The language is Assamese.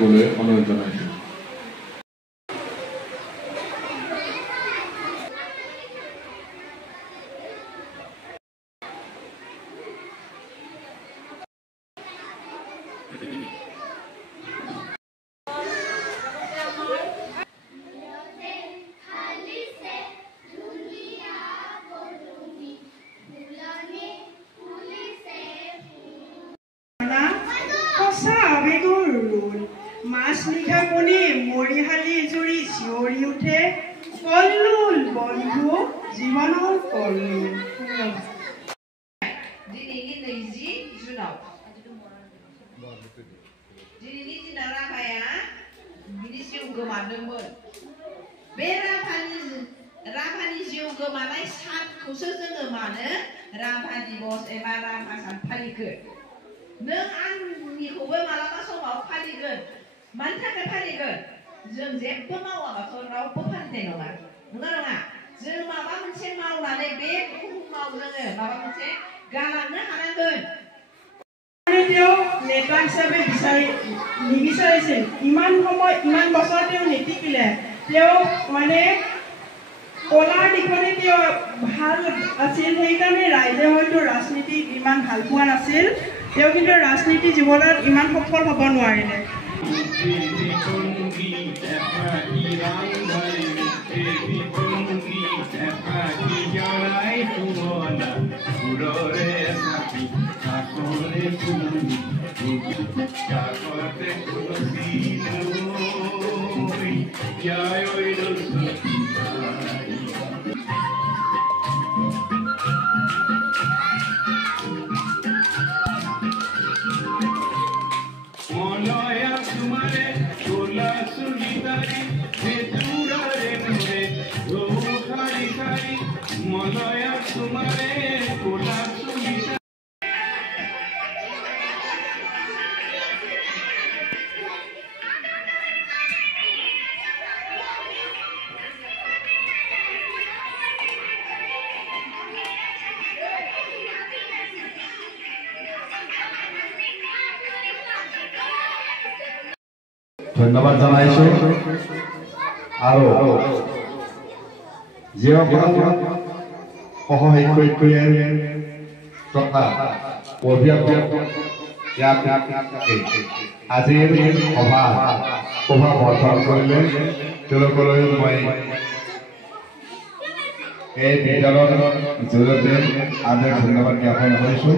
বলে অনুৰোধ জানাইছি। মাছ নিশা কোণে মৰিশালী জুৰি চিঞৰি উঠে কল্লোল বন্ধু জীৱনৰ কল্লোল। दिनैनि 20 जुनाव दिनैनि दिना राभाया बिनि जिउ गोमादोंमोन। बे राभानि जिउ गोमानाय सानखौसो जोङो मानो राभा दिबस एबा राभा सान फालिगोन। नों आंनिखौबो मालाबा समाव फालिगोन। मानि थाखाय फालिगोन? जों जेबो मावाबाथ' रावबो फालिनाय नङा। नङा नङा? जों माबा मोनसे मावनानै बे बुहुमाव जोङो माबा मोनसे गालांनो हानांगोन। তেওঁ নেতা হিচাপে নিবিচাৰিছিল। ইমান সময় ইমান বছৰ তেওঁ নিটিকিলে। তেওঁ মানে কলাৰ দিশতে তেওঁ ভাল আছিল। সেইকাৰণে ৰাইজে হয়তো ৰাজনীতিক ইমান ভাল পোৱা নাছিল। তেওঁ কিন্তু ৰাজনীতি জীৱনত ইমান সফল হ'ব নোৱাৰিলে। ধন্যবাদ জানাইছো। আৰু যিসকল সহশিক্ষয়িত্ৰী তথা অভিভাৱক আজিৰ সভা বৰ্ধন কৰিলে তেওঁলোকলৈ মই এই বিদ্যালয়ৰ জৰিয়তে আদৰ ধন্যবাদ জ্ঞাপন কৰিছোঁ।